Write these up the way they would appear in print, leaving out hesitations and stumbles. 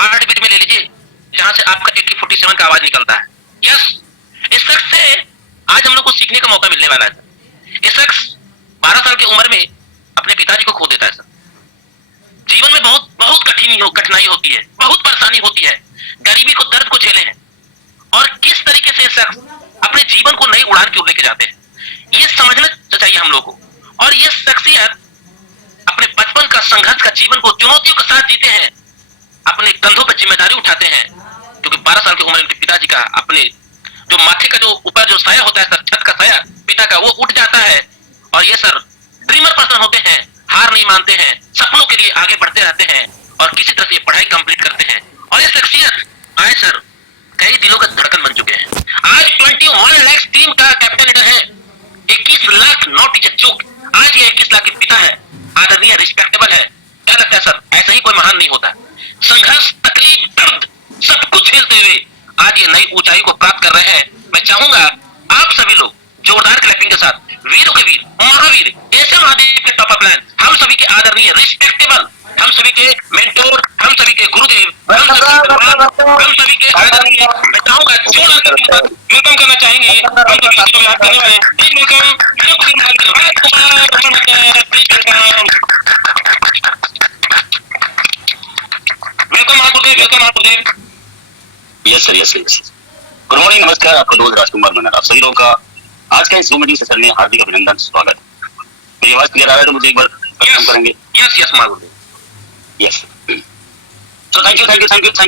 Heart beat में ले लीजिए, जहां से आपका AK-47 का आवाज निकलता है। यस, इस शख्स से आज हम लोग को सीखने का मौका मिलने वाला है। ये शख्स 12 साल की उम्र में अपने पिताजी को खो देता है। जीवन में बहुत बहुत कठिनाई होती है, बहुत परेशानी होती है, गरीबी को, दर्द को झेले हैं, और किस तरीके से शख्स अपने जीवन को नई उड़ान की ओर लेके जाते हैं, ये समझना चाहिए हम लोग को। और ये शख्सियत अपने बचपन का संघर्ष का जीवन को चुनौतियों के साथ जीते हैं, अपने कंधों पर जिम्मेदारी उठाते हैं, क्योंकि 12 साल की उम्र में पिताजी का, अपने जो माथे का जो ऊपर जो साया होता है सर, छत का साया पिता का, वो उठ जाता है। और ये सर ड्रीमर पर्सन होते हैं, हार नहीं मानते हैं, सपनों के लिए आगे बढ़ते रहते हैं और किसी तरह से पढ़ाई कंप्लीट करते हैं। और ये शख्सियत आज सर कई दिलों का धड़कन बन चुके हैं। आज 21 लाख टीम का कैप्टन है, 21 लाख नॉट इज चूक। आज ये 21 लाख के पिता है, आदरणीय, रिस्पेक्टेबल है। क्या लगता है सर, ऐसा ही कोई महान नहीं होता। संघर्ष, तकलीफ, दर्द सब कुछ झेलते हुए आज ये नई ऊंचाई को प्राप्त कर रहे हैं। मैं चाहूंगा आप सभी लोग जोरदार क्लैपिंग के साथ वीरों के वीर, महावीर, एशिया महाद्वीप के टॉप प्लान, हम सभी के आदरणीय, रिस्पेक्टेबल, हम सभी के मेंटोर, हम सभी के गुरुदेव, हम सभी के आदरणीय, मैं चाहूंगा जोरदार वेलकम करना चाहेंगे हम सभी को याद करने वाले प्लीज वेलकम वेलकम महागुरुदेव। Yes sir, yes yes. Good morning, नमस्कार, आपका दोस्त राजकुमार मनन, आप सभी लोगों का आज का इस जूम मीटिंग सेशन में हार्दिक अभिनंदन, स्वागत। मेरी आवाज क्लियर आ रहा है तो मुझे एक बार वेलकम करेंगे? यस यस महागुरुदेव, यस। तो thank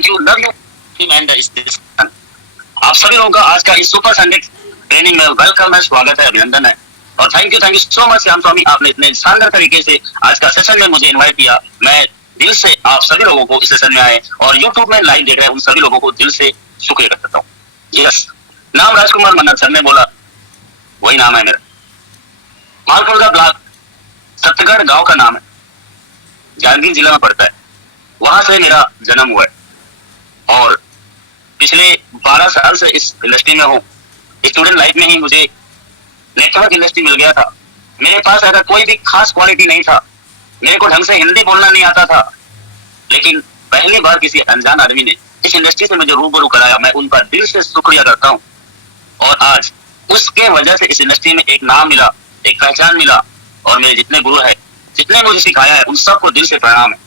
you love you team and this. आप सभी लोगों का आज का इस सुपर संडे ट्रेनिंग में वेलकम है, स्वागत है, अभिनंदन है। और thank you so much Shyam Swami, आपने इतने शानदार तरीके से आज का सेशन में मुझे इन्वाइट किया। मैं दिल से आप सभी लोगों को इस सेशन में आए और यूट्यूब में लाइव देख रहे हैं उन सभी लोगों को दिल से शुक्रिया करता हूँ। यस, नाम राजकुमार मनन, सर ने बोला वही नाम है मेरा। मालपुर का ब्लॉक सतगढ़ गांव का नाम है, जांजगीर जिला में पड़ता है, वहां से मेरा जन्म हुआ है और पिछले 12 साल से इस इंडस्ट्री में हूँ। स्टूडेंट लाइफ में ही मुझे नेटवर्क इंडस्ट्री मिल गया था। मेरे पास ऐसा कोई भी खास क्वालिटी नहीं था, मेरे को ढंग से हिंदी बोलना नहीं आता था, लेकिन पहली बार किसी अनजान आदमी ने इस इंडस्ट्री से मुझे रूबरू कराया। मैं उनका दिल से शुक्रिया करता हूँ और आज उसके वजह से इस इंडस्ट्री में एक नाम मिला, एक पहचान मिला। और मेरे जितने गुरु है, जितने मुझे सिखाया है, उन सबको दिल से प्रणाम है,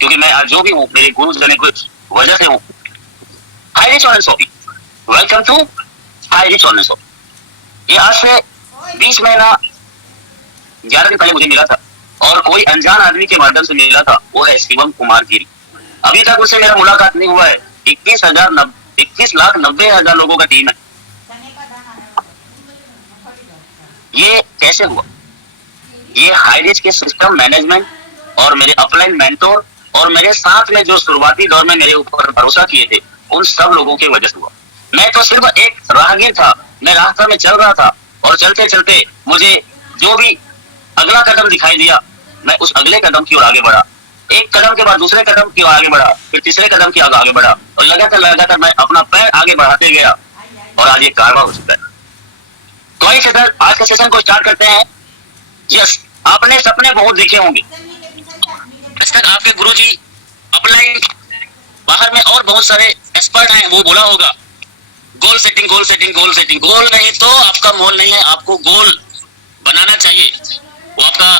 क्योंकि मैं आज जो भी हूँ मेरे गुरु जन की वजह से हूँ। High rich online shopping, welcome to high rich online shopping. ये आज से 20 महीना 11 दिन पहले मुझे मिला था और कोई अनजान आदमी के माध्यम से मिला था, वो है शिवम कुमार गिरी। अभी तक उससे मेरा मुलाकात नहीं हुआ है। 21,90,000 लोगों का टीम है। ये कैसे हुआ? ये हाई रिच के सिस्टम मैनेजमेंट और मेरे अपलाइन मेंटोर और मेरे साथ में जो शुरुआती दौर में मेरे ऊपर भरोसा किए थे, उन सब लोगों की वजह से हुआ। मैं तो सिर्फ एक राहगीर था, मैं रास्ता में चल रहा था और चलते चलते मुझे जो भी अगला कदम दिखाई दिया, मैं उस अगले कदम की ओर आगे बढ़ा। एक कदम के बाद दूसरे कदम की ओर आगे बढ़ा, फिर तीसरे कदम की ओर आगे बढ़ा और लगातार मैं अपना पैर आगे बढ़ाते गया और आज ये कारवा हो चुका है। तो आइए सर, आज के सेशन को स्टार्ट करते हैं। यस, आपने सपने बहुत देखे होंगे, आज तक आपके गुरुजी अपलाइन बाहर में और बहुत सारे एक्सपर्ट हैं, वो बोला होगा goal setting, goal setting, goal setting. Goal नहीं तो आपका मोल नहीं है, आपको गोल बनाना चाहिए। वो आपका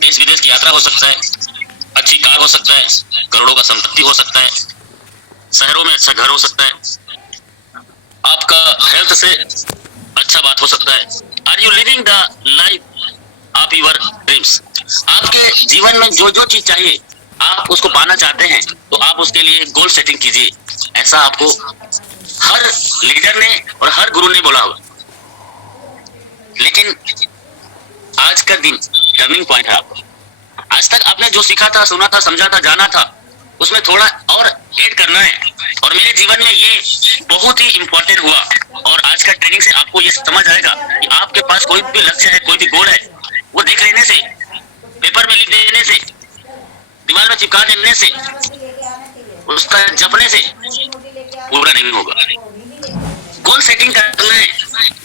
देश विदेश की यात्रा हो सकता है, अच्छी कार हो सकता है, करोड़ों का संपत्ति हो सकता है, शहरों में अच्छा घर हो सकता है, आपका हेल्थ से अच्छा बात हो सकता है। Are you living the life of your dreams? आपके जीवन में जो जो चीज चाहिए, आप उसको पाना चाहते हैं, तो आप उसके लिए गोल सेटिंग कीजिए। ऐसा आपको हर लीडर ने और हर गुरु ने बोला होगा, लेकिन आज का दिन टर्निंग पॉइंट है आपका। आज तक आपने जो सीखा था, सुना था, समझा था, जाना था, उसमें थोड़ा और ऐड करना है। और मेरे जीवन में ये बहुत ही इंपॉर्टेंट हुआ और आज का ट्रेनिंग से आपको ये समझ आएगा कि आपके पास कोई भी लक्ष्य है, कोई भी गोल है, वो देख लेने से, पेपर में लिख देने से, दीवार में चिपका देने से, उसका जपने से पूरा नहीं होगा। गोल सेटिंग करना है,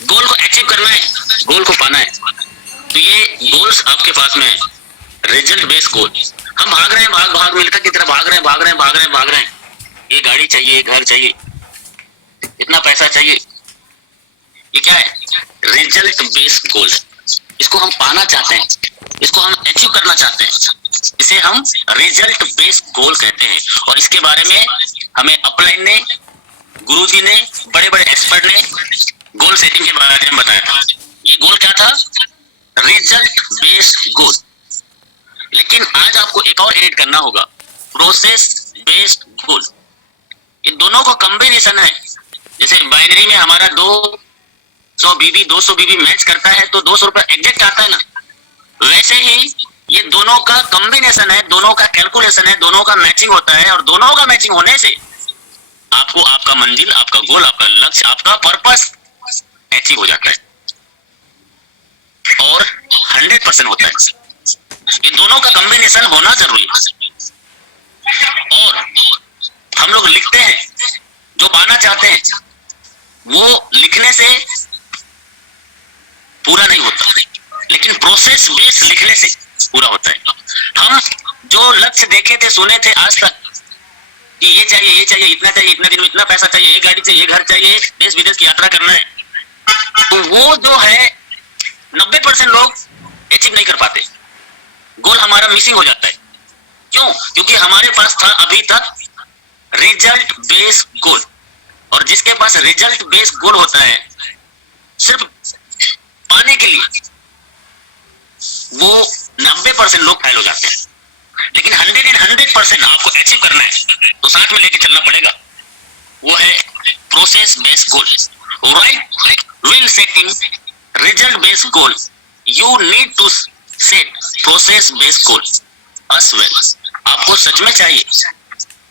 गोल को अचीव करना है, गोल को पाना है। तो ये गोल्स आपके पास में है, रिजल्ट बेस्ड गोल। हम भाग रहे हैं, भाग मिल्खा की तरफ भाग रहे हैं, चाहिए, घर चाहिए, इतना पैसा चाहिए, ये क्या है? रिजल्ट बेस्ड गोल है। इसको हम पाना चाहते हैं, इसको हम अचीव करना चाहते हैं, इसे हम रिजल्ट बेस्ड गोल कहते हैं। और इसके बारे में हमें अपलाइन ने, गुरुजी ने, बड़े बड़े एक्सपर्ट ने गोल सेटिंग के बारे में बताया था। ये गोल क्या था? रिजल्ट बेस्ड गोल। लेकिन आज आपको एक और ऐड करना होगा, प्रोसेस बेस्ड गोल। इन दोनों का कॉम्बिनेशन है। जैसे बाइनरी में हमारा 200 बीबी 200 बीबी मैच करता है तो 200 रुपए एग्जैक्ट आता है ना, वैसे ही ये दोनों का कॉम्बिनेशन है, दोनों का कैलकुलेशन है, दोनों का मैचिंग होता है। और दोनों का मैचिंग होने से आपको आपका मंजिल, आपका गोल, आपका लक्ष्य, आपका पर्पस अचीव हो जाता है और 100% होता है। ये दोनों का कॉम्बिनेशन होना जरूरी है। और हम लोग लिखते हैं, जो पाना चाहते हैं वो लिखने से पूरा नहीं होता, लेकिन प्रोसेस बेस्ड लिखने से पूरा होता है। हम जो लक्ष्य देखे थे, सुने थे आज तक कि ये चाहिए, ये चाहिए, इतना चाहिए, इतना दिन में इतना पैसा चाहिए, ये गाड़ी चाहिए, ये घर चाहिए, देश विदेश की यात्रा करना है, तो वो जो है 90% लोग अचीव नहीं कर पाते। गोल हमारा मिसिंग हो जाता है। क्यों? क्योंकि हमारे पास था अभी तक रिजल्ट बेस्ड गोल। और जिसके पास रिजल्ट बेस्ड गोल होता है, सिर्फ पाने के लिए वो 90% लोग फेल हो जाते हैं। लेकिन 100% आपको अचीव करना है तो साथ में लेके चलना पड़ेगा। वो है process based goal. Right will setting result based goal, you need to set process based goal as well. आपको सच में चाहिए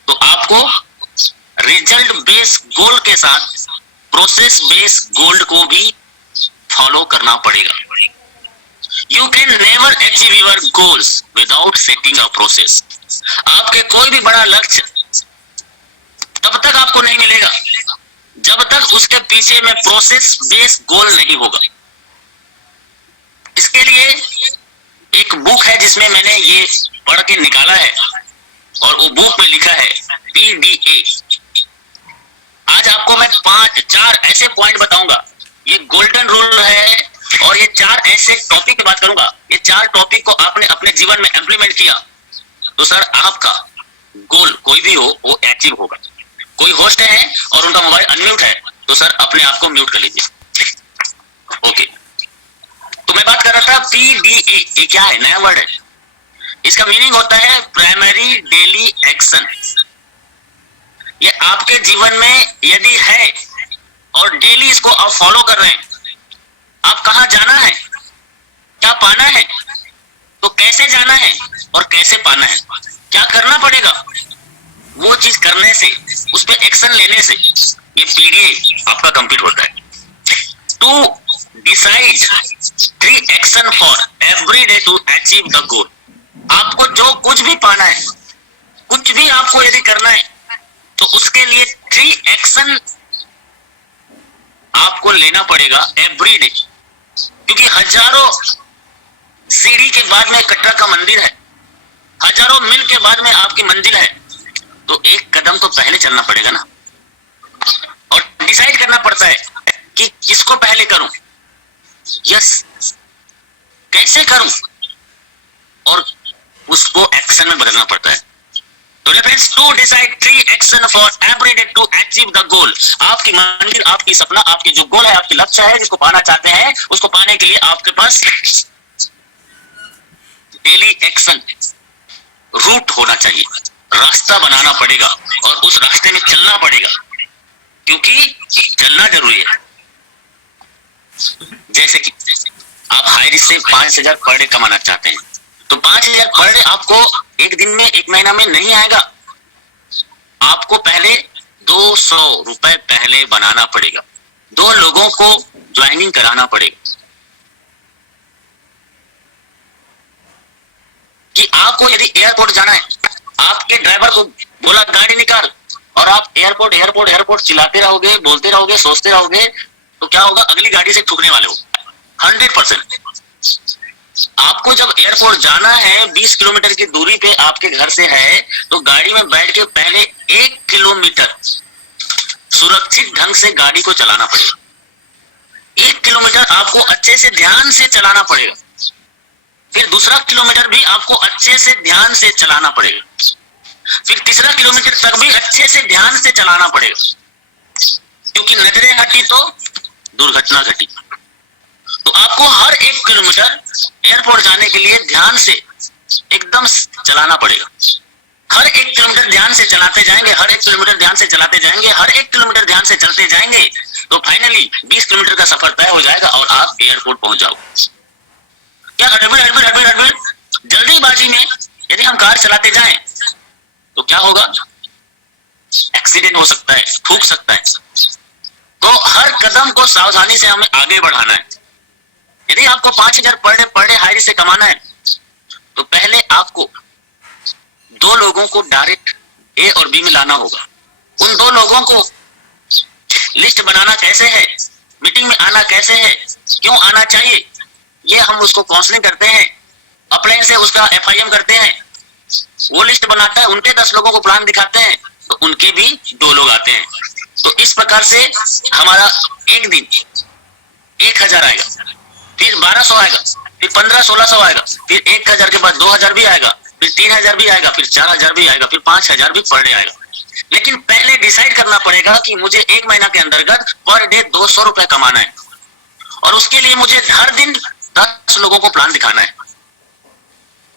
तो आपको रिजल्ट बेस्ड गोल के साथ प्रोसेस बेस्ड गोल को भी फॉलो करना पड़ेगा। You can never achieve your goals without setting a process. आपके कोई भी बड़ा लक्ष्य तब तक आपको नहीं मिलेगा जब तक उसके पीछे में प्रोसेस बेस्ड गोल नहीं होगा। इसके लिए एक बुक है जिसमें मैंने ये पढ़ के निकाला है और वो बुक में लिखा है PDA। आज आपको मैं 4 ऐसे पॉइंट बताऊंगा, ये गोल्डन रूल है। और ये 4 ऐसे टॉपिक की बात करूंगा, ये 4 टॉपिक को आपने अपने जीवन में इंप्लीमेंट किया तो सर आपका गोल कोई भी हो वो अचीव होगा। कोई होस्ट है और उनका मोबाइल अनम्यूट है तो सर अपने आप को म्यूट कर लीजिए। ओके, तो मैं बात कर रहा था PDA। ये क्या है? नया वर्ड है। इसका मीनिंग होता है प्राइमरी डेली एक्शन। ये आपके जीवन में यदि है और डेली इसको आप फॉलो कर रहे हैं, आप कहां जाना है, क्या पाना है, तो कैसे जाना है और कैसे पाना है, क्या करना पड़ेगा, वो चीज करने से, उस पर एक्शन लेने से ये PDA आपका कंप्लीट होता है। To decide 3 action for every day to achieve the goal. आपको जो कुछ भी पाना है, कुछ भी आपको यदि करना है तो उसके लिए 3 एक्शन आपको लेना पड़ेगा एवरी डे। क्योंकि हजारों सीढ़ी के बाद में कटरा का मंदिर है, हजारों मील के बाद में आपकी मंजिल है, तो एक कदम तो पहले चलना पड़ेगा ना। और डिसाइड करना पड़ता है कि किसको पहले करूं, यस कैसे करूं, और उसको एक्शन में बदलना पड़ता है। तो friends, to decide 3 action for every day to achieve the goal. आपकी मंजिल, आपकी सपना, आपके जो गोल है, आपकी लक्ष्य है, जिसको पाना चाहते हैं, उसको पाने के लिए आपके पास डेली एक्शन रूट होना चाहिए, रास्ता बनाना पड़ेगा और उस रास्ते में चलना पड़ेगा, क्योंकि चलना जरूरी है। जैसे कि आप हाई रिस्क से 5,000 पर डे कमाना चाहते हैं तो 5,000 पर डे आपको एक दिन में, एक महीना में नहीं आएगा। आपको पहले 200 रुपए पहले बनाना पड़ेगा, 2 लोगों को ज्वाइनिंग कराना पड़ेगा। कि आपको यदि एयरपोर्ट जाना है, आपके ड्राइवर को बोला गाड़ी निकाल, और आप एयरपोर्ट एयरपोर्ट एयरपोर्ट चिल्लाते रहोगे, बोलते रहोगे, सोचते रहोगे, तो क्या होगा? अगली गाड़ी से ठुकने वाले हो 100%। आपको जब एयरपोर्ट जाना है, 20 किलोमीटर की दूरी पे आपके घर से है, तो गाड़ी में बैठ के पहले 1 किलोमीटर सुरक्षित ढंग से गाड़ी को चलाना पड़ेगा। 1 किलोमीटर आपको अच्छे से ध्यान से चलाना पड़ेगा। फिर दूसरा किलोमीटर भी आपको अच्छे से ध्यान से चलाना पड़ेगा। फिर तीसरा किलोमीटर तक भी अच्छे से ध्यान से चलाना पड़ेगा, क्योंकि नजरें हटी तो दुर्घटना घटी। तो आपको हर 1 किलोमीटर एयरपोर्ट जाने के लिए ध्यान से एकदम चलाना पड़ेगा। हर 1 किलोमीटर ध्यान से चलाते जाएंगे, हर 1 किलोमीटर ध्यान से चलाते जाएंगे, हर 1 किलोमीटर ध्यान से चलते जाएंगे, तो फाइनली 20 किलोमीटर का सफर तय हो जाएगा और आप एयरपोर्ट पहुंच जाओगे। क्या हड़बड़ जल्दीबाजी में यदि हम कार चलाते जाएं तो क्या होगा? एक्सीडेंट हो सकता है, ठुक सकता है। तो हर कदम को सावधानी से हमें आगे बढ़ाना है। यदि आपको 5,000 पर डे हायरी से कमाना है तो पहले आपको 2 लोगों को डायरेक्ट ए और बी में लाना होगा। उन 2 लोगों को लिस्ट बनाना कैसे है, मीटिंग में आना कैसे है, क्यों आना चाहिए, ये हम उसको काउंसलिंग करते हैं, अपलाइन से उसका FIM करते हैं। वो लिस्ट बनाता है, उनके 10 लोगों को प्लान दिखाते हैं तो उनके भी 2 लोग आते हैं। तो इस प्रकार से हमारा एक दिन 1,000 आएगा, फिर 1,200 आएगा, फिर 1500-1600 आएगा, फिर 1,000 के बाद 2,000 भी आएगा, फिर 3,000 भी आएगा, फिर 4,000 भी आएगा, फिर 5,000 भी पर डे आएगा। लेकिन पहले डिसाइड करना पड़ेगा कि मुझे 1 महीना के अंतर्गत पर डे 200 रुपए कमाना है और उसके लिए मुझे हर दिन 10 लोगों को प्लान दिखाना है।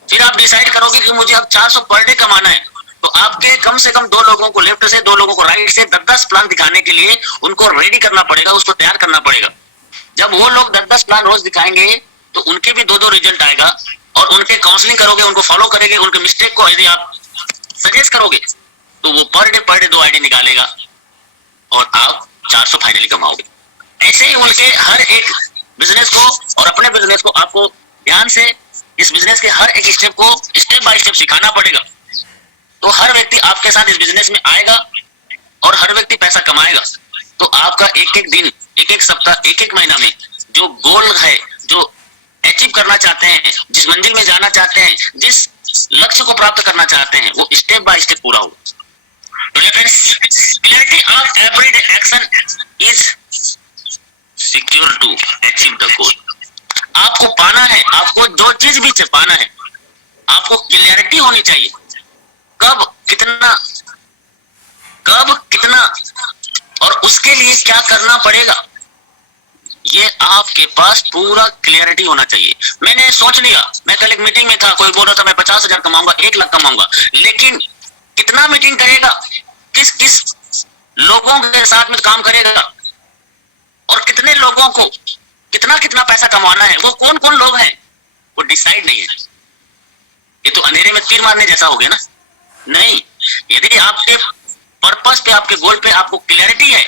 फिर आप डिसाइड करोगे कि मुझे अब 400 पर डे कमाना है, तो आपके कम से कम 2 लोगों को लेफ्ट से, 2 लोगों को राइट से 10-10 प्लान दिखाने के लिए उनको रेडी करना पड़ेगा, उसको तैयार करना पड़ेगा। जब वो लोग 10-10 प्लान रोज दिखाएंगे तो उनके भी 2-2 रिजल्ट आएगा और उनके काउंसलिंग करोगे, उनको फॉलो करेंगे, उनके मिस्टेक को यदि आप सजेस्ट करोगे तो वो पर डे 2 आईडी निकालेगा और आप 400 फाइनली कमाओगे। ऐसे ही उनके हर एक बिजनेस को और अपने बिजनेस को आपको ध्यान से इस बिजनेस के हर एक स्टेप को स्टेप बाय स्टेप सिखाना पड़ेगा। तो हर व्यक्ति आपके साथ इस बिजनेस में आएगा और हर व्यक्ति पैसा कमाएगा। तो आपका एक-एक दिन, एक-एक सप्ताह, एक-एक महीना में जो गोल है, जो अचीव करना चाहते हैं, जिस मंजिल में जाना चाहते हैं, जिस लक्ष्य को प्राप्त करना चाहते हैं, वो स्टेप बाय स्टेप पूरा होगा। तो friends, clarity of everyday action is secure to achieve the goal. आपको पाना है, आपको जो चीज भी पाना है, आपको क्लैरिटी होनी चाहिए कब कितना और उसके लिए क्या करना पड़ेगा, ये आपके पास पूरा क्लियरिटी होना चाहिए। मैंने सोच लिया, मैं कल एक मीटिंग में था, कोई बोल रहा था मैं 50,000 कमाऊंगा, 1 लाख कमाऊंगा, लेकिन कितना मीटिंग करेगा, किस किस लोगों के साथ में काम करेगा और कितने लोगों को कितना कितना पैसा कमाना है, वो कौन कौन लोग हैं, वो डिसाइड नहीं है। ये तो अंधेरे में तीर मारने जैसा हो गया ना। नहीं, यदि आपके पर्पस पे, आपके गोल पे आपको क्लैरिटी है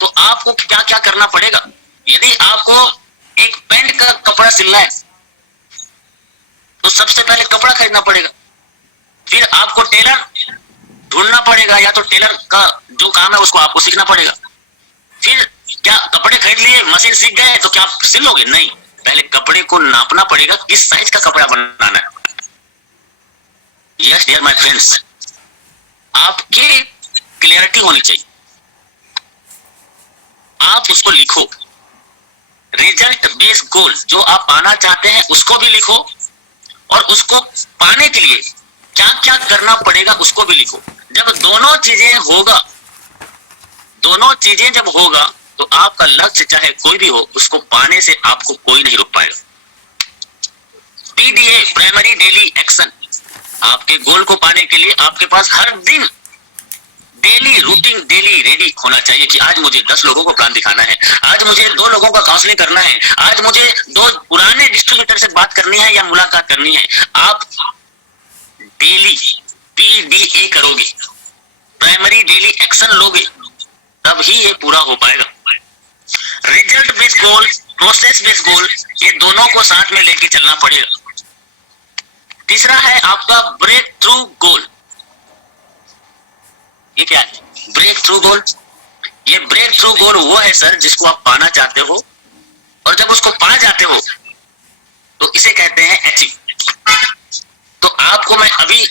तो आपको क्या क्या करना पड़ेगा। यदि आपको एक पैंट का कपड़ा सिलना है तो सबसे पहले कपड़ा खरीदना पड़ेगा, फिर आपको टेलर ढूंढना पड़ेगा, या तो टेलर का जो काम है उसको आपको सीखना पड़ेगा। फिर क्या कपड़े खरीद लिए, मशीन सीख गए तो क्या आप सिल लोगे? नहीं, पहले कपड़े को नापना पड़ेगा, किस साइज का कपड़ा बनाना है। यस डियर माय फ्रेंड्स, आपकी क्लियरिटी होनी चाहिए, आप उसको लिखो। रिजल्ट बेस्ड गोल जो आप पाना चाहते हैं उसको भी लिखो और उसको पाने के लिए क्या क्या करना पड़ेगा उसको भी लिखो। जब दोनों चीजें जब होगा तो आपका लक्ष्य चाहे कोई भी हो, उसको पाने से आपको कोई नहीं रोक पाएगा। PDA प्राइमरी डेली एक्शन, आपके गोल को पाने के लिए आपके पास हर दिन डेली रूटीन, डेली रेडी होना चाहिए कि आज मुझे 10 लोगों को प्लान दिखाना है, आज मुझे 2 लोगों का काउंसलिंग करना है, आज मुझे 2 पुराने डिस्ट्रीब्यूटर से बात करनी है या मुलाकात करनी है। आप डेली PDA करोगे, प्राइमरी डेली एक्शन लोगे, तब ही ये पूरा हो पाएगा। रिजल्ट बेस्ड गोल, प्रोसेस बेस्ड गोल, ये दोनों को साथ में लेके चलना पड़ेगा। तीसरा है आपका ब्रेक थ्रू गोल। ये क्या है? ब्रेक थ्रू गोल। ये ब्रेक थ्रू गोल वो है सर जिसको आप पाना चाहते हो और जब उसको पा जाते हो तो इसे कहते हैं अचीव। तो आपको मैं अभी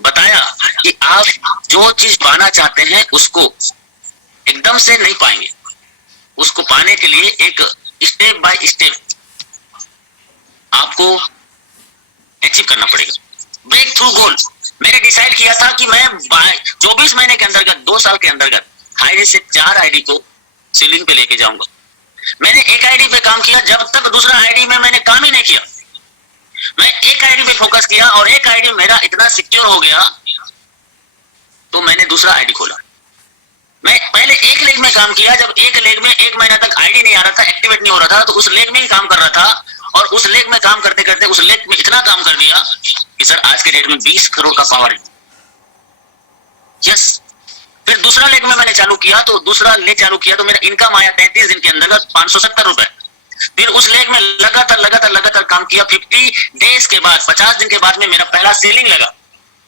बताया कि आप जो चीज पाना चाहते हैं उसको एकदम से नहीं पाएंगे। उसको पाने के लिए एक स्टेप बाय स्टेप आपको अचीव करना पड़ेगा। ब्रेक थ्रू गोल, मैंने डिसाइड किया था कि मैं 24 महीने के अंतर्गत, 2 साल के अंतर्गत हाईवे से 4 आईडी को सीलिंग पे लेके जाऊंगा। मैंने एक आईडी पे काम किया, जब तक दूसरा आईडी में मैंने काम ही नहीं किया। मैं एक आईडी पे फोकस किया और एक आईडी मेरा इतना सिक्योर हो गया तो मैंने दूसरा आईडी खोला। मैं पहले एक लेग में काम किया, जब एक लेग में 1 महीना तक आईडी नहीं आ रहा था, एक्टिवेट नहीं हो रहा था, तो उस लेग में ही काम कर रहा था और उस लेग में काम करते करते उस लेग में इतना काम कर दिया कि सर आज के डेट में 20 करोड़ का पावर है। यस। फिर दूसरा लेग में मैंने चालू किया, तो दूसरा लेग चालू किया तो मेरा इनकम आया 33 दिन के अंदर 570 रुपए। फिर उस लेग में लगातार काम किया। 50 डेज के बाद, 50 दिन के बाद में मेरा पहला सेलिंग लगा।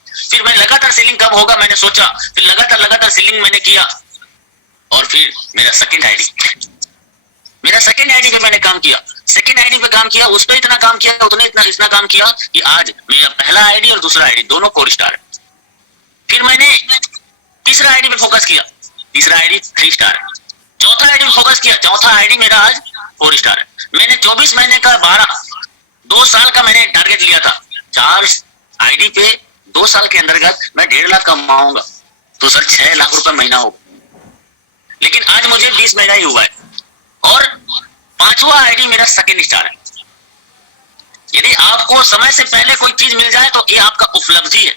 फिर मैं लगातार सेलिंग कब होगा मैंने सोचा, फिर लगातार सेलिंग मैंने किया और फिर मेरा सेकंड आईडी पे मैंने काम किया। सेकंड आईडी पे काम किया, उस पर इतना काम किया, इतना काम किया कि आज मेरा पहला आईडी और दूसरा आईडी दोनों 4 स्टार है। फिर मैंने तीसरा आईडी पे फोकस किया, तीसरा आईडी 3 स्टार है। चौथा आईडी पे फोकस किया, चौथा आईडी मेरा आज 4 स्टार है। मैंने 24 महीने का 2 साल का मैंने टारगेट लिया था। 4 आईडी पे 2 साल के अंतर्गत मैं 1.5 लाख कमाऊंगा, तो सर 6 लाख रुपए महीना होगा। लेकिन आज मुझे 20 महीना ही हुआ है और 5वां आईडी मेरा सेकंड स्टार है। यदि आपको समय से पहले कोई चीज मिल जाए तो ये आपका उपलब्धि है,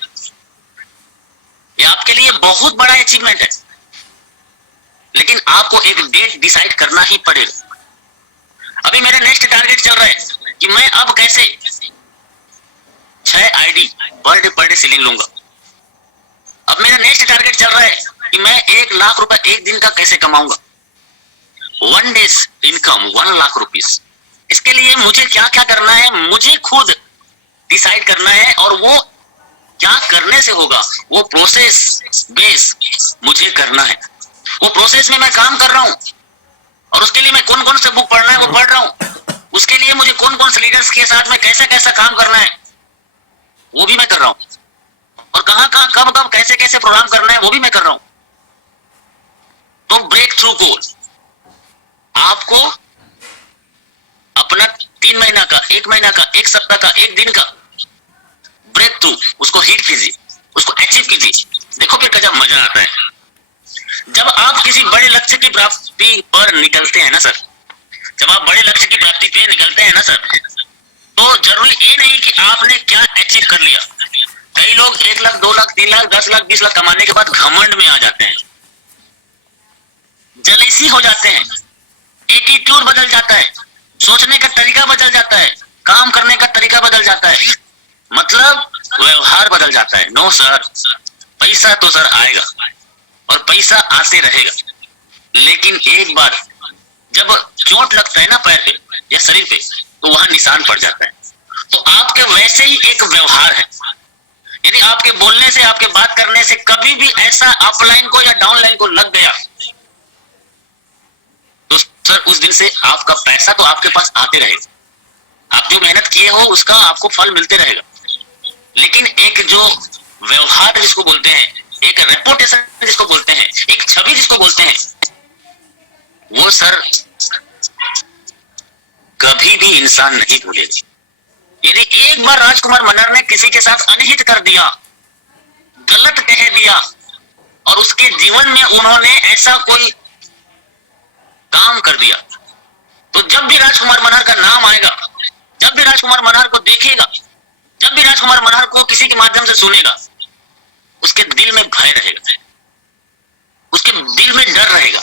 ये आपके लिए बहुत बड़ा अचीवमेंट है। लेकिन आपको एक डेट डिसाइड करना ही पड़ेगा। अभी मेरा नेक्स्ट टारगेट चल रहा है कि मैं अब कैसे 6 आईडी पर डे सेलिंग लूंगा। अब मेरा नेक्स्ट टारगेट चल रहा है कि मैं 1 लाख रुपए एक दिन का कैसे कमाऊंगा। 1 डेज इनकम 1 लाख रुपीस। इसके लिए मुझे क्या क्या करना है मुझे खुद डिसाइड करना है, और वो क्या करने से होगा वो प्रोसेस बेस मुझे करना है। वो प्रोसेस में मैं काम कर रहा हूं और उसके लिए मैं कौन कौन से बुक पढ़ना है वो पढ़ रहा हूं। उसके लिए मुझे कौन कौन से लीडर्स के साथ में कैसा कैसा काम करना है वो भी मैं कर रहा हूं, और कहां कहां कब कब कैसे कैसे प्रोग्राम करना है वो भी मैं कर रहा हूं। तो ब्रेक थ्रू गोल, आपको अपना 3 महीना का, 1 महीना का, 1 सप्ताह का, 1 दिन का ब्रेक थ्रू, उसको हिट कीजिए, उसको अचीव कीजिए। देखो फिर गजब मजा आता है। जब आप किसी बड़े लक्ष्य की प्राप्ति पर निकलते हैं ना सर, जब आप बड़े लक्ष्य की प्राप्ति पे निकलते हैं ना सर, तो जरूरी ये नहीं कि आपने क्या अचीव कर लिया। कई लोग 1 लाख, 2 लाख, 3 लाख, 10 लाख, 20 लाख कमाने के बाद घमंड में आ जाते हैं, जलेसी हो जाते हैं, एटीट्यूड बदल जाता है, सोचने का तरीका बदल जाता है, काम करने का तरीका बदल जाता है, मतलब व्यवहार बदल जाता है। नो सर, पैसा तो सर आएगा और पैसा आते रहेगा, लेकिन एक बार जब चोट लगता है ना पैर पे या शरीर पे तो वहां निशान पड़ जाता है। तो आपके वैसे ही एक व्यवहार है। यदि आपके बोलने से, आपके बात करने से कभी भी ऐसा अपलाइन को या डाउनलाइन को लग गया तो सर उस दिन से आपका पैसा तो आपके पास आते रहेगा, आप जो मेहनत किए हो उसका आपको फल मिलते रहेगा। लेकिन एक जो व्यवहार जिसको बोलते हैं, एक रेपुटेशन जिसको बोलते हैं, एक छवि जिसको बोलते हैं, वो सर कभी भी इंसान नहीं भूलेगा। यदि एक बार राजकुमार मन्नर ने किसी के साथ अनहित कर दिया, गलत कह दिया और उसके जीवन में उन्होंने ऐसा कोई काम कर दिया, तो जब भी राजकुमार मन्नर का नाम आएगा, जब भी राजकुमार मन्नर को देखेगा, जब भी राजकुमार मन्नर को किसी के माध्यम से सुनेगा, उसके दिल में भय रहेगा, उसके दिल में डर रहेगा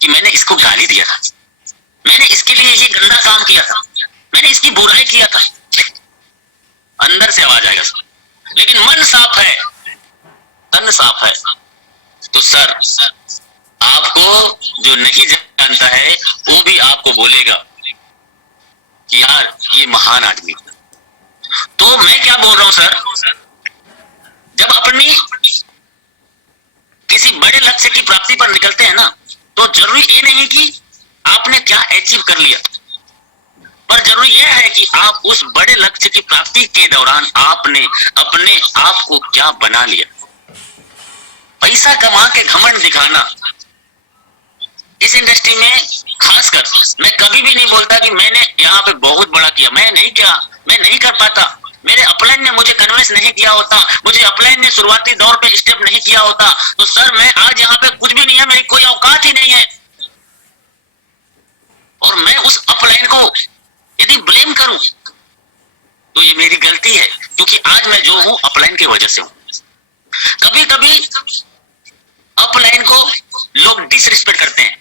कि मैंने इसको गाली दिया था, मैंने इसके लिए ये गंदा काम किया था, मैंने इसकी बुराई किया था। अंदर से आवाज आएगा सर, लेकिन मन साफ है, तन साफ है, तो सर आपको जो नहीं जानता है वो भी आपको बोलेगा कि यार ये महान आदमी। तो मैं क्या बोल रहा हूं सर, जब अपनी किसी बड़े लक्ष्य की प्राप्ति पर निकलते हैं ना, तो जरूरी ये नहीं कि आपने क्या अचीव कर लिया, पर जरूरी यह है कि आप उस बड़े लक्ष्य की प्राप्ति के दौरान आपने अपने आप को क्या बना लिया। पैसा कमा के घमंड दिखाना इस इंडस्ट्री में खासकर, मैं कभी भी नहीं बोलता कि मैंने यहाँ पे बहुत बड़ा किया, मैं नहीं किया, मैं नहीं कर पाता। मेरे अपलाइन ने मुझे कन्विंस नहीं किया होता, मुझे अपलाइन ने शुरुआती दौर पे स्टेप नहीं किया होता, तो सर मैं आज यहाँ पे कुछ भी नहीं है, मेरी कोई औकात ही नहीं है। और मैं उस अपलाइन को यदि ब्लेम करूं तो ये मेरी गलती है, क्योंकि आज मैं जो हूं अपलाइन की वजह से हूं। कभी कभी अपलाइन को लोग डिसरिस्पेक्ट करते हैं,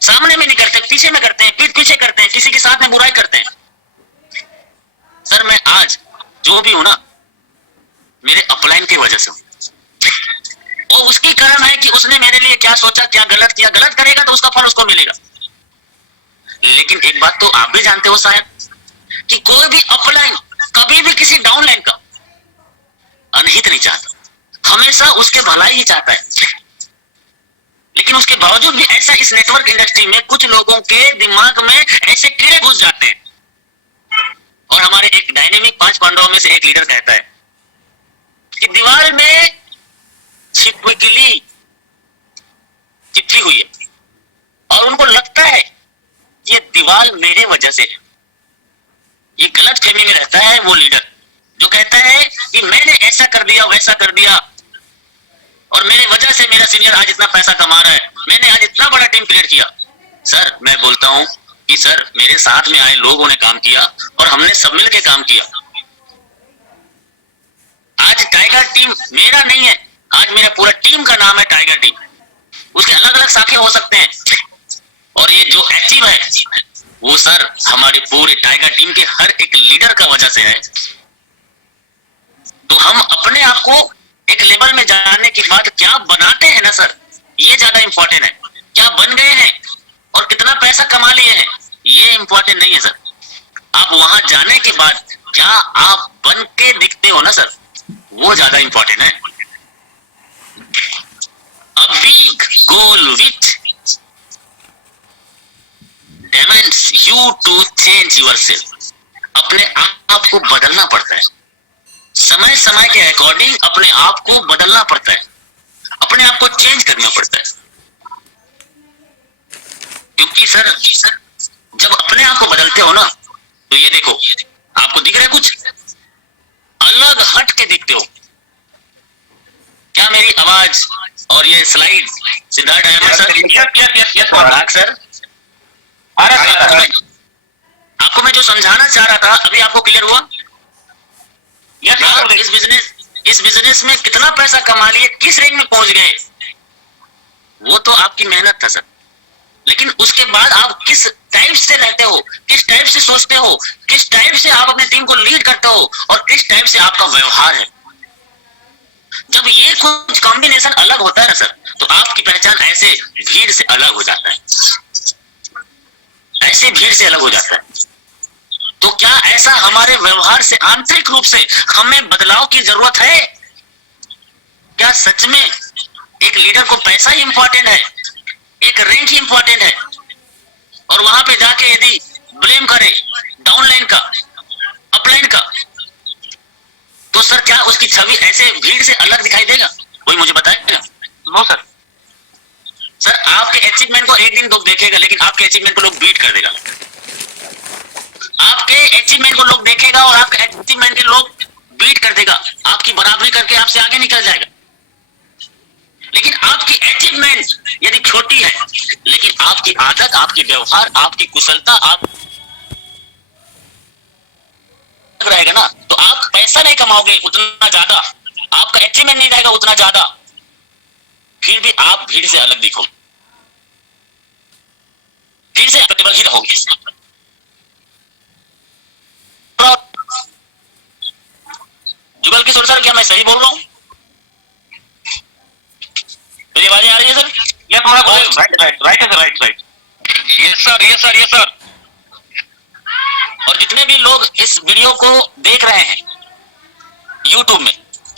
सामने में नहीं करते, पीछे में करते हैं, पीठ पीछे करते हैं, किसी के साथ में बुराई करते हैं। सर मैं आज जो भी हूं ना, मेरे अपलाइन की वजह से हूं। वो उसकी कारण है कि उसने मेरे लिए क्या सोचा, क्या गलत किया। गलत करेगा तो उसका फल उसको मिलेगा। लेकिन एक बात तो आप भी जानते हो शायद कि कोई भी अपलाइन कभी भी किसी डाउनलाइन का अनहित नहीं चाहता, हमेशा उसके भलाई ही चाहता है। लेकिन उसके बावजूद भी ऐसा इस नेटवर्क इंडस्ट्री में कुछ लोगों के दिमाग में ऐसे कीड़े घुस जाते हैं। और हमारे एक डायनेमिक 5 पांडवों में से एक लीडर कहता है कि दीवार में छिपकली चिट्ठी हुई है और उनको लगता है ये दीवार मेरे वजह से है। ये गलत फहमी में रहता है वो लीडर जो कहता है कि मैंने ऐसा कर दिया, वैसा कर दिया, और मेरे वजह से मेरा सीनियर आज इतना पैसा कमा रहा है, मैंने आज इतना बड़ा टीम क्रिएट किया। सर मैं बोलता हूं कि सर मेरे साथ में आए लोगों ने काम किया और हमने सब मिलकर काम किया। आज टाइगर टीम मेरा नहीं है, आज मेरा पूरा टीम का नाम है टाइगर टीम। उसके अलग अलग शाखे हो सकते हैं, और ये जो अचीव है वो सर हमारे पूरे टाइगर टीम के हर एक लीडर का वजह से है। तो हम अपने आप को एक लेवल में जाने के बाद क्या बनाते हैं ना सर, ये ज्यादा इंपॉर्टेंट है। क्या बन गए हैं और कितना पैसा कमा लिए हैं ये इंपॉर्टेंट नहीं है सर। आप वहां जाने के बाद क्या आप बन के दिखते हो ना सर, वो ज्यादा इंपॉर्टेंट है। A big goal which demands you to change yourself। अपने आप को बदलना पड़ता है, समय समय के अकॉर्डिंग अपने आप को बदलना पड़ता है, अपने आप को चेंज करना पड़ता है। क्योंकि सर जब अपने आप को बदलते हो ना, तो ये देखो आपको दिख रहा है कुछ अलग हट के दिखते हो। क्या मेरी आवाज और ये slide Siddharth Ahmed sir? Yes sir. आपको मैं जो समझाना चाह रहा था अभी आपको क्लियर हुआ? आप इस बिजनेस में कितना पैसा कमा लिए, किस रैंक में पहुंच गए, वो तो आपकी मेहनत था सर। लेकिन उसके बाद आप किस टाइप से रहते हो, किस टाइप से सोचते हो, किस टाइप से आप अपनी टीम को लीड करते हो, और किस टाइप से आपका व्यवहार है। जब ये कुछ कॉम्बिनेशन अलग होता है ना सर, तो आपकी पहचान ऐसे भीड़ से अलग हो जाता है, ऐसे भीड़ से अलग हो जाता है। तो क्या ऐसा हमारे व्यवहार से आंतरिक रूप से हमें बदलाव की जरूरत है? क्या सच में एक लीडर को पैसा ही इंपॉर्टेंट है, एक रैंक ही इंपॉर्टेंट है, और वहां पे जाके यदि ब्लेम करे डाउनलाइन का, अपलाइन का, तो सर क्या उसकी छवि ऐसे भीड़ से अलग दिखाई देगा? कोई मुझे बताएगा? No sir. सर आपके अचीवमेंट को एक दिन लोग देखेगा, लेकिन आपके अचीवमेंट को लोग बीट कर देगा। आपके अचीवमेंट को लोग देखेगा और आपके अचीवमेंट के लोग बीट कर देगा, आपकी बराबरी करके आपसे आगे निकल जाएगा। लेकिन आपकी अचीवमेंट यदि छोटी है, लेकिन आपकी आदत, आपकी व्यवहार, आपकी कुशलता आप रहेगा ना, तो आप पैसा नहीं कमाओगे उतना ज्यादा, आपका अचीवमेंट नहीं रहेगा उतना ज्यादा, फिर भी आप भीड़ से अलग दिखोगे, भीड़ से अकेबल ही रहोगे। जुगल किशोर सर, क्या मैं सही बोल रहा हूँ? मेरी आवाज आ रही है सर? राइट। Yes sir. और जितने भी लोग इस वीडियो को देख रहे हैं YouTube में,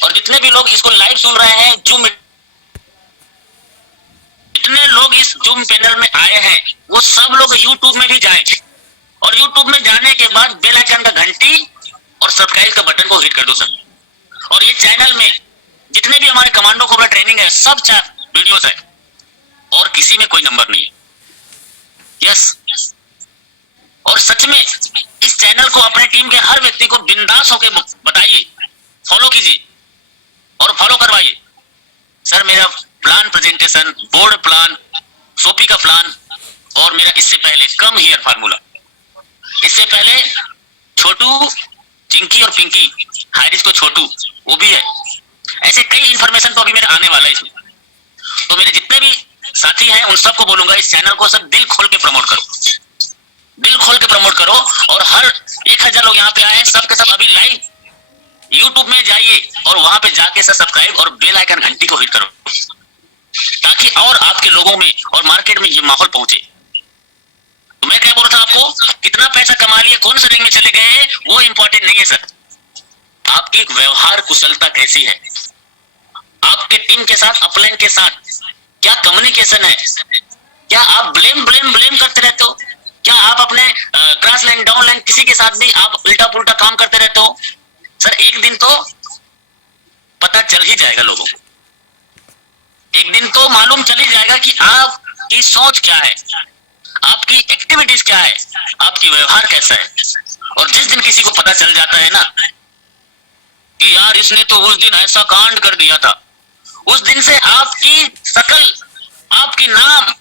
और जितने भी लोग इसको लाइव सुन रहे हैं जूम में, जितने लोग इस जूम पैनल में आए हैं, वो सब लोग YouTube में भी जाएं और यूट्यूब में जाने के बाद बेल आइकन का घंटी और सब्सक्राइब का बटन को हिट कर दो सर। और ये चैनल में जितने भी हमारे कमांडो कोबरा ट्रेनिंग है सब वीडियोस है और किसी में कोई नंबर नहीं है। यस, और सच में इस चैनल को अपने टीम के हर व्यक्ति को बिंदास होकर बताइए, फॉलो कीजिए और फॉलो करवाइए। सर मेरा प्लान प्रेजेंटेशन, बोर्ड प्लान, सोपी का प्लान और मेरा इससे पहले कम हियर फार्मूला, इससे पहले छोटू, चिंकी और पिंकी, हाइरिस को छोटू वो भी है। ऐसे कई इंफॉर्मेशन तो अभी मेरे आने वाला है इसमें। तो मेरे जितने भी साथी हैं उन सबको बोलूंगा इस चैनल को सब दिल खोल के प्रमोट करो, दिल खोल के प्रमोट करो। और हर 1000 लोग यहाँ पे आए हैं, सब के सब अभी लाइव यूट्यूब में जाइए और वहां पे जाके सब्सक्राइब और बेल आइकन घंटी को हिट करो ताकि और आपके लोगों में और मार्केट में ये माहौल पहुंचे। तो मैं क्या बोल रहा था आपको, कितना पैसा कमा लिए, कौन से रिंग में चले गए, वो इंपॉर्टेंट नहीं है सर। आपकी व्यवहार कुशलता कैसी है, आपके टीम के साथ, अपलाइन के साथ क्या कम्युनिकेशन है, क्या आप ब्लेम करते रहते हो, क्या आप अपने क्रॉस लाइन, डाउन लाइन किसी के साथ भी आप उल्टा पुल्टा काम करते रहते हो। सर एक दिन तो पता चल ही जाएगा लोगों को, एक दिन तो मालूम चल ही जाएगा कि आपकी सोच क्या है, आपकी एक्टिविटीज क्या है, आपकी व्यवहार कैसा है। और जिस दिन किसी को पता चल जाता है ना कि यार इसने तो उस दिन ऐसा कांड कर दिया था, उस दिन से आपकी शकल, आपकी नाम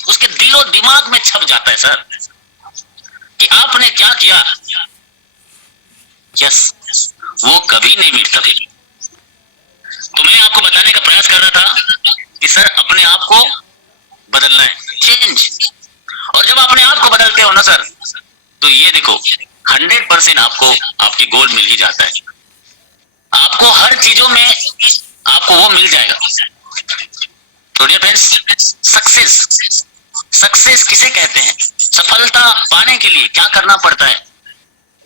उसके दिलो दिमाग में छप जाता है सर कि आपने क्या किया। यस, वो कभी नहीं मिटता फिर। तो मैं आपको बताने का प्रयास कर रहा था कि सर अपने आप को बदलना है, चेंज। और जब अपने आप को बदलते हो ना सर तो ये देखो 100% आपको आपकी गोल मिल ही जाता है, आपको हर चीजों में आपको वो मिल जाएगा। तो डियर फ्रेंड्स, सक्सेस किसे कहते हैं, सफलता पाने के लिए क्या करना पड़ता है,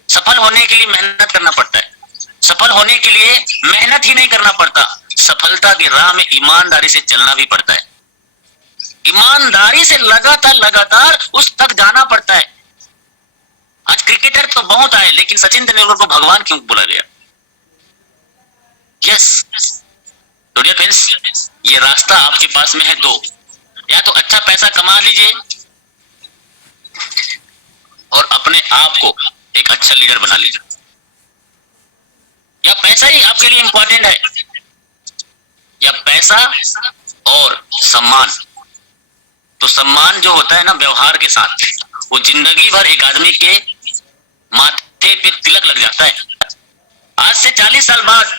सफल होने के लिए मेहनत करना पड़ता है। सफल होने के लिए मेहनत ही नहीं करना पड़ता, सफलता की राह में ईमानदारी से चलना भी पड़ता है, ईमानदारी से लगातार उस तक जाना पड़ता है। आज क्रिकेटर तो बहुत आए लेकिन सचिन तेंदुलकर को भगवान क्यों बोला गया। यस, तो डियर फ्रेंड्स, ये रास्ता आपके पास में है दो, या तो अच्छा पैसा कमा लीजिए और अपने आप को एक अच्छा लीडर बना लीजिए, या पैसा ही आपके लिए इंपॉर्टेंट है, या पैसा और सम्मान। तो सम्मान जो होता है ना व्यवहार के साथ, वो जिंदगी भर एक आदमी के माथे पे तिलक लग जाता है। आज से 40 साल बाद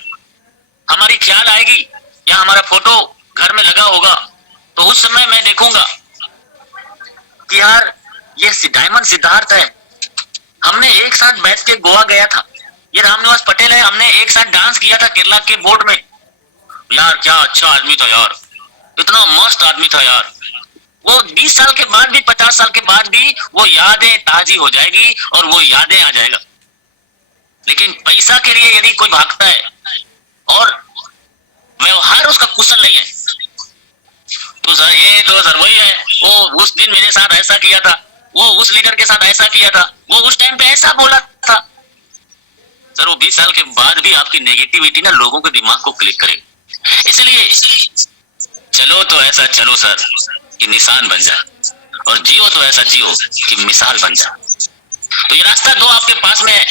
हमारी ख्याल आएगी या हमारा फोटो घर में लगा होगा तो उस समय मैं देखूंगा कि यार ये डायमंड सिद्धार्थ है, हमने एक साथ बैठ के गोवा गया था, ये रामनिवास पटेल है, हमने एक साथ डांस किया था केरला के बोर्ड में। यार क्या अच्छा आदमी था यार, इतना मस्त आदमी था यार। वो 20 साल के बाद भी, 50 साल के बाद भी वो यादें ताजी हो जाएगी और वो यादें आ जाएगा। लेकिन पैसा के लिए यदि कोई भागता है और व्यवहार उसका कुशल नहीं है तो सर ये तो सर वही है, वो उस दिन मेरे साथ ऐसा किया था, वो उस लीडर के साथ ऐसा किया था, वो उस टाइम पे ऐसा बोला था। सर वो 20 साल के बाद भी आपकी नेगेटिविटी ना लोगों के दिमाग को क्लिक करेगी। इसलिए चलो तो ऐसा चलो सर कि निशान बन जाए, और जियो तो ऐसा जियो कि मिसाल बन जाए। तो ये रास्ता दो आपके पास में है,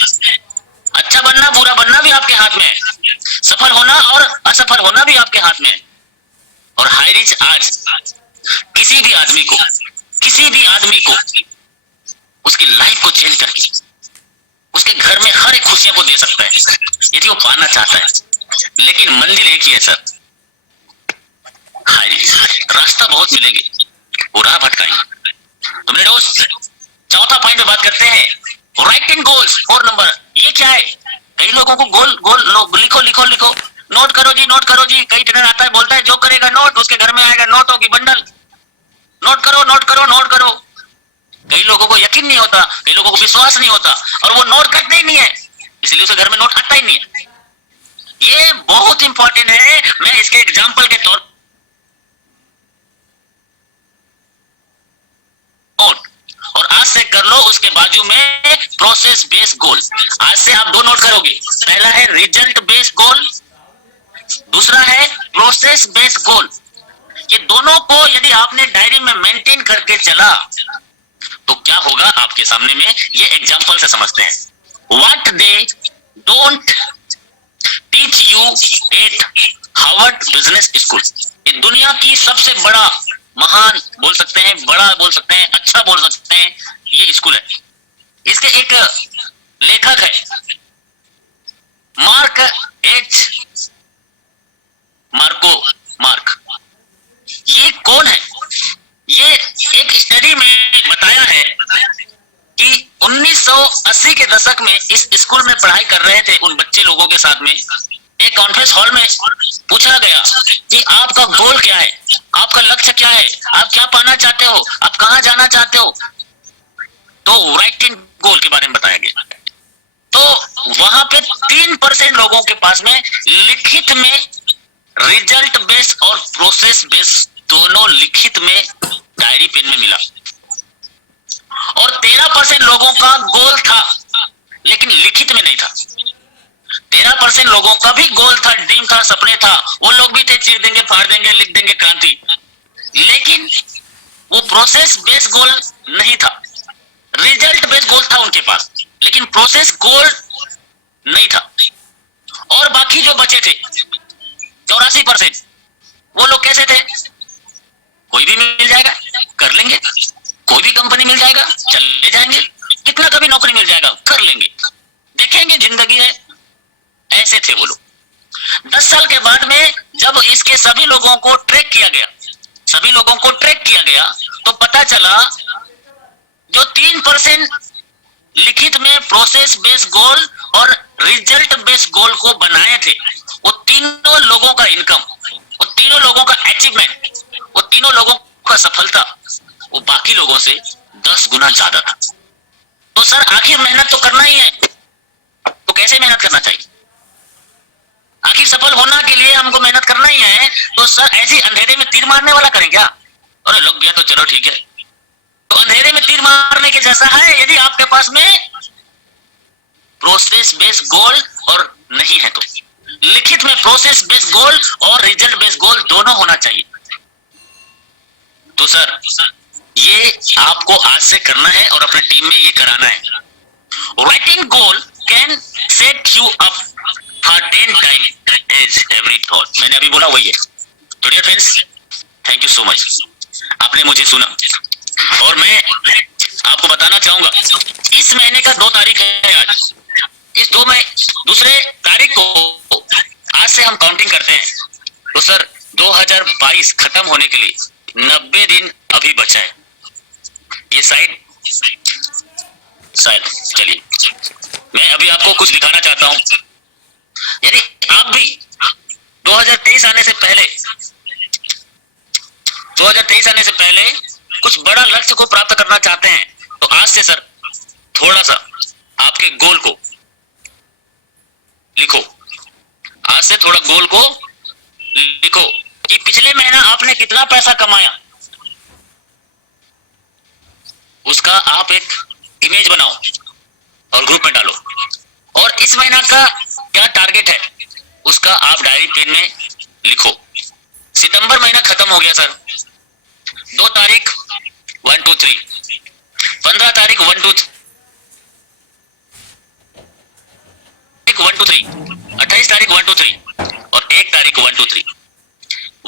अच्छा बनना बुरा बनना भी आपके हाथ में है, सफल होना और असफल होना भी आपके हाथ में है। और हाई रिच आज किसी भी आदमी को उसकी लाइफ को चेंज करके उसके घर में हर एक खुशियों को दे सकता है यदि वो पाना चाहता है। लेकिन मंजिल एक ही है सर, हाई रिच। रास्ता बहुत मिलेंगे, वो राह भटकाएंगे। तो मेरे दोस्त, चौथा पॉइंट पे बात करते हैं, राइटिंग गोल्स। 4 नंबर, ये क्या है? कई लोगों को गोल लिखो, नोट करो जी। कई ट्रेनर आता है बोलता है जो करेगा नोट, उसके घर में आएगा नोटों की बंडल। नोट करो। कई लोगों को यकीन नहीं होता, कई लोगों को विश्वास नहीं होता और वो नोट करते ही नहीं है, इसलिए उसके घर में नोट आता ही नहीं है। ये बहुत इंपॉर्टेंट है। मैं इसके एग्जाम्पल के तौर नोट, और आज से कर लो, उसके में प्रोसेस बेस्ड गोल। आज से आप दो नोट करोगे, पहला है रिजल्ट बेस्ड गोल, दूसरा है प्रोसेस बेस्ड गोल। ये दोनों को यदि आपने डायरी में मेंटेन करके चला तो क्या होगा आपके सामने में, ये एग्जांपल से समझते हैं। What they don't teach you eight Harvard business school. ये दुनिया की सबसे बड़ा, महान बोल सकते हैं, बड़ा बोल सकते हैं, अच्छा बोल सकते हैं, ये स्कूल है। इसके एक लेखक है मार्क एच मार्को मार्क। ये कौन है? ये एक स्टडी में बताया है कि 1980 के दशक में इस स्कूल में पढ़ाई कर रहे थे उन बच्चे लोगों के साथ में एक कॉन्फ्रेंस हॉल में पूछा गया कि आपका गोल क्या है, आपका लक्ष्य क्या है, आप क्या पाना चाहते हो, आप कहां जाना चाहते हो। तो राइटिंग गोल के बारे में बताया गया। तो वहां पे 3% लोगों के पास में लिखित में रिजल्ट बेस्ड और प्रोसेस बेस्ड दोनों लिखित में डायरी पेन में मिला, और 13% लोगों का गोल था लेकिन लिखित में नहीं था। 13% लोगों का भी गोल था, ड्रीम था, सपने था, वो लोग भी थे चीर देंगे, फाड़ देंगे, लिख देंगे क्रांति, लेकिन वो प्रोसेस बेस्ड गोल नहीं था। रिजल्ट बेस्ड गोल था उनके पास लेकिन प्रोसेस गोल नहीं था। और बाकी जो बचे थे 84%, वो लोग कैसे थे? कोई भी मिल जाएगा कर लेंगे, कोई भी कंपनी मिल जाएगा चले जाएंगे, कितना कभी नौकरी मिल जाएगा कर लेंगे, देखेंगे जिंदगी है, ऐसे थे वो लोग। 10 साल के बाद में जब इसके सभी लोगों को ट्रैक किया गया तो पता चला जो 3% लिखित में प्रोसेस बेस्ड गोल और रिजल्ट बेस्ड गोल को बनाए थे, वो तीनों लोगों का इनकम, वो तीनों लोगों का अचीवमेंट, वो तीनों लोगों का सफलता वो बाकी लोगों से 10 गुना ज्यादा था। तो सर आखिर मेहनत तो करना ही है, तो कैसे मेहनत करना चाहिए? आखिर सफल होना के लिए हमको मेहनत करना ही है, तो सर ऐसी अंधेरे में तीर मारने वाला करें क्या? अरे लग गया तो चलो ठीक है। तो अंधेरे में तीर मारने के जैसा है यदि आपके पास में प्रोसेस बेस्ड गोल और नहीं है तो लिखित में प्रोसेस बेस्ड गोल और रिजल्ट बेस्ड गोल दोनों होना चाहिए। तो सर ये आपको आज से करना है और अपने टीम में ये कराना है। Writing goal can set you up for 10 time as every thought. मैंने अभी बोला वही है। तो dear friends, thank you so much, आपने मुझे सुना। और मैं आपको बताना चाहूंगा इस महीने का 2 तारीख है आज, इस दूसरे तारीख को आज से हम काउंटिंग करते हैं। तो सर 2022 खत्म होने के लिए 90 दिन अभी बचा है। ये साइड चलिए मैं अभी आपको कुछ दिखाना चाहता हूं। यदि आप भी 2023 आने से पहले कुछ बड़ा लक्ष्य को प्राप्त करना चाहते हैं तो आज से सर थोड़ा सा आपके गोल को लिखो। आज से थोड़ा गोल को लिखो कि पिछले महीना आपने कितना पैसा कमाया, उसका आप एक इमेज बनाओ और ग्रुप में डालो। और इस महीना का क्या टारगेट है उसका आप डायरी पेन में लिखो। सितंबर महीना खत्म हो गया सर, 2 तारीख 1 2 3, 15 तारीख 1 2 3, 28 तारीख 1 2 3 और 1 तारीख 1 2 3,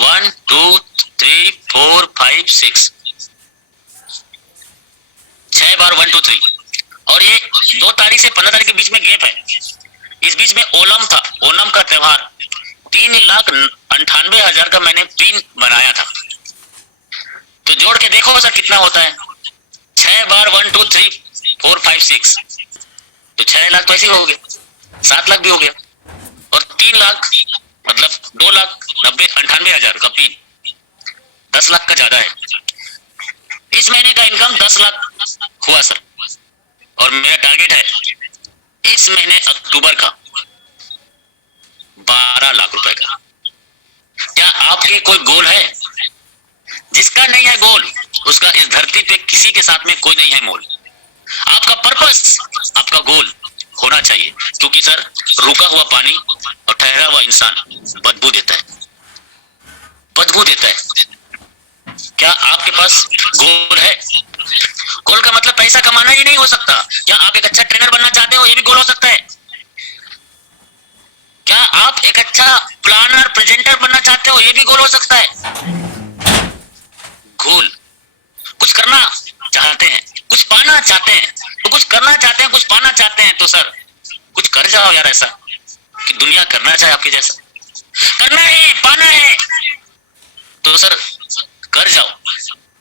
1 2 3 4 5 6, 6 बार 1 2 3। और ये 2 तारीख से 15 तारीख के बीच में गैप है। इस बीच में ओणम था, ओणम का त्योहार 3,98,000 का मैंने पिन बनाया था। तो जोड़ के देखो सर कितना होता है। 6 बार 1 2 3 4 5 6, तो 6 लाख तो ऐसे ही हो गए, 7 लाख भी हो गया, और 3 लाख मतलब 2,98,000 का पिन 10 लाख का ज्यादा है। इस महीने का इनकम 10 लाख हुआ सर, और मेरा टारगेट है इस महीने अक्टूबर का 12 लाख रुपए का। क्या आपके कोई गोल है? जिसका नहीं है गोल उसका इस धरती पे किसी के साथ में कोई नहीं है मोल। आपका पर्पस, आपका गोल होना चाहिए, क्योंकि सर रुका हुआ पानी और ठहरा हुआ इंसान बदबू देता है, बदबू देता है। क्या आपके पास गोल है? गोल का मतलब पैसा कमाना ही नहीं हो सकता। क्या आप एक अच्छा ट्रेनर बनना चाहते हो? ये भी गोल हो सकता है। क्या आप एक अच्छा प्लानर, प्रेजेंटर बनना चाहते हो? ये भी गोल हो सकता है। गोल, कुछ करना चाहते हैं, कुछ पाना चाहते हैं, तो कुछ करना चाहते हैं, कुछ पाना चाहते हैं, तो सर कुछ कर जाओ यार, ऐसा कि दुनिया करना चाहे आपके जैसा। करना है, पाना है, तो सर कर जाओ,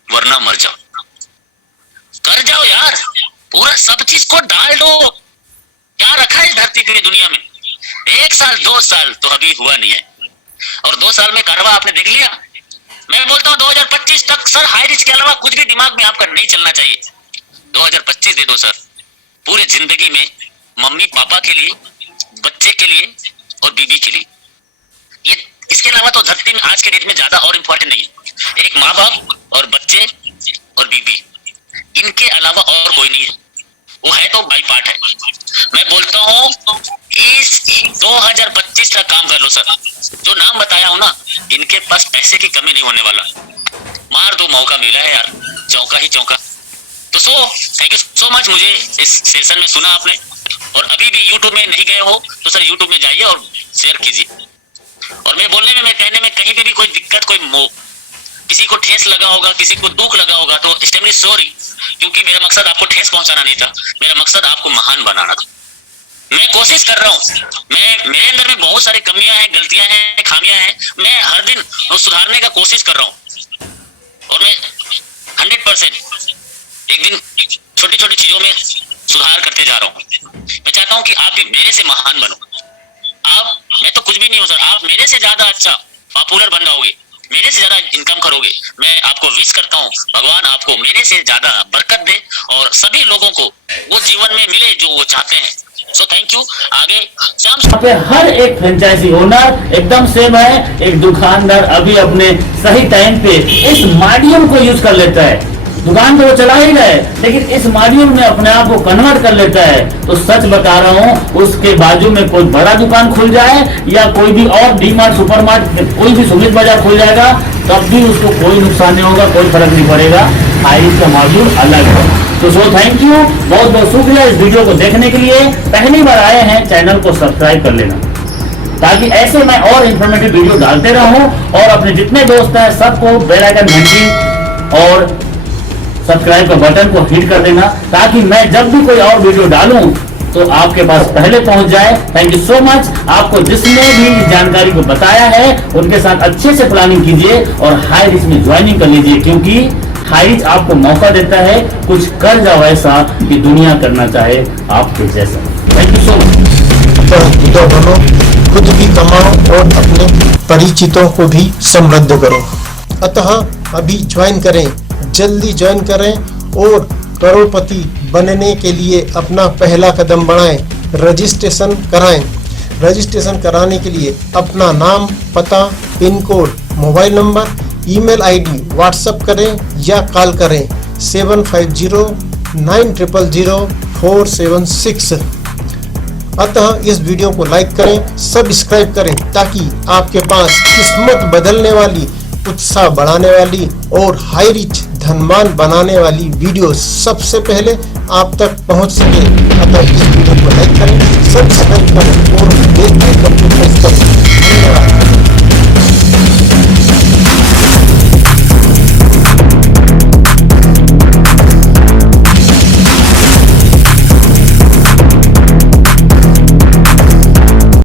वरना मर जाओ। कर जाओ यार, पूरा सब चीज को डाल दो। क्या रखा है धरती पे दुनिया में? 1 साल 2 साल तो अभी हुआ नहीं है, और 2 साल में कारवा आपने देख लिया। मैं बोलता हूँ 2025 तक सर हाई रिस्क के अलावा कुछ भी दिमाग में आपका नहीं चलना चाहिए। 2025 दे दो सर, पूरी जिंदगी में मम्मी पापा के लिए, बच्चे के लिए और बीबी के लिए। ये इसके अलावा तो धरती में आज के डेट में ज्यादा और इम्पोर्टेंट नहीं है। एक माँ बाप और बच्चे और बीबी, इनके अलावा और कोई नहीं है। वो है तो बाई पार्ट है। मैं बोलता हूँ इस 2025 तक काम कर लो सर। जो नाम बताया हूँ ना, इनके पास पैसे की कमी नहीं होने वाला। मार दो, मौका मिला है यार, चौका ही चौका। तो थैंक यू सो मच, मुझे इस सेशन में सुना आपने। और अभी भी यूट्यूब में नहीं गए हो तो सर यूट्यूब में जाइए और शेयर कीजिए। और मैं बोलने में, मैं कहने में कहीं पे भी कोई दिक्कत, कोई किसी को ठेस लगा होगा, किसी को दुख लगा होगा, तो एक्सट्रीमली सॉरी, क्योंकि मेरा मकसद आपको ठेस पहुंचाना नहीं था। मेरा मकसद आपको महान बनाना था। मैं कोशिश कर रहा हूँ, मेरे अंदर में बहुत सारी कमियां हैं, गलतियां हैं, खामियां हैं। मैं हर दिन सुधारने का कोशिश कर रहा हूँ, और मैं 100% एक दिन छोटी छोटी चीजों में सुधार करते जा रहा हूँ। मैं चाहता हूँ कि आप भी मेरे से महान बनो। मैं तो कुछ भी नहीं हूँ सर, आप मेरे से ज्यादा अच्छा पॉपुलर बन जाओगे, मेरे से ज्यादा इनकम करोगे। मैं आपको विश करता हूँ, भगवान आपको मेरे से ज्यादा बरकत दे और सभी लोगों को वो जीवन में मिले जो वो चाहते हैं। So thank you. आगे यहाँ पे हर एक फ्रेंचाइजी ओनर एकदम सेम है। एक दुकानदार अभी अपने सही टाइम पे इस माध्यम को यूज कर लेता है। दुकान तो वो चला ही रहा है, लेकिन इस मॉड्यूल में अपने आप को कन्वर्ट कर लेता है। तो सच बता रहा हूँ, उसके बाजू में कोई बड़ा दुकान खुल जाए या कोई भी और डी-मार्ट, सुपर मार्ट, कोई भी सुमित बाजार खुल जाएगा, तब भी उसको कोई नुकसान नहीं होगा, कोई फर्क नहीं पड़ेगा। हाईरिस्क का मॉड्यूल अलग है। तो सो थैंक यू, बहुत बहुत शुक्रिया इस वीडियो को देखने के लिए। पहली बार आए हैं, चैनल को सब्सक्राइब कर लेना, ताकि ऐसे मैं और इंफॉर्मेटिव वीडियो डालते रहूं। और अपने जितने दोस्त हैं सबको बेल आइकन घंटी और सब्सक्राइब का बटन को हिट कर देना, ताकि मैं जब भी कोई और वीडियो डालूं तो आपके पास पहले पहुंच जाए। Thank you so much. आपको जिसने भी इस जानकारी को बताया है उनके साथ अच्छे से प्लानिंग कीजिए और हाई रिस्क में ज्वाइनिंग कर लीजिए, क्योंकि हाई रिस्क आपको मौका देता है कुछ कर जाओ ऐसा कि दुनिया करना चाहे आपके जैसा। Thank you so much. तो बनो, खुद भी कमाओ और अपने परिचितों को भी समृद्ध करो। अतः अभी ज्वाइन करें, जल्दी ज्वाइन करें और करोड़पति बनने के लिए अपना पहला कदम बढ़ाएं। रजिस्ट्रेशन कराएं। रजिस्ट्रेशन कराने के लिए अपना नाम, पता, pin code, mobile number, email ID WhatsApp करें या कॉल करें 7509000476। अतः इस वीडियो को लाइक करें, सब्सक्राइब करें, ताकि आपके पास किस्मत बदलने वाली, उत्साह बढ़ाने वाली और हाई रिच धनवान बनाने वाली वीडियो सबसे पहले आप तक पहुंच सके। अतः इस वीडियो को लाइक करें, सब्सक्राइब करें और बेल आइकन को प्रेस करें।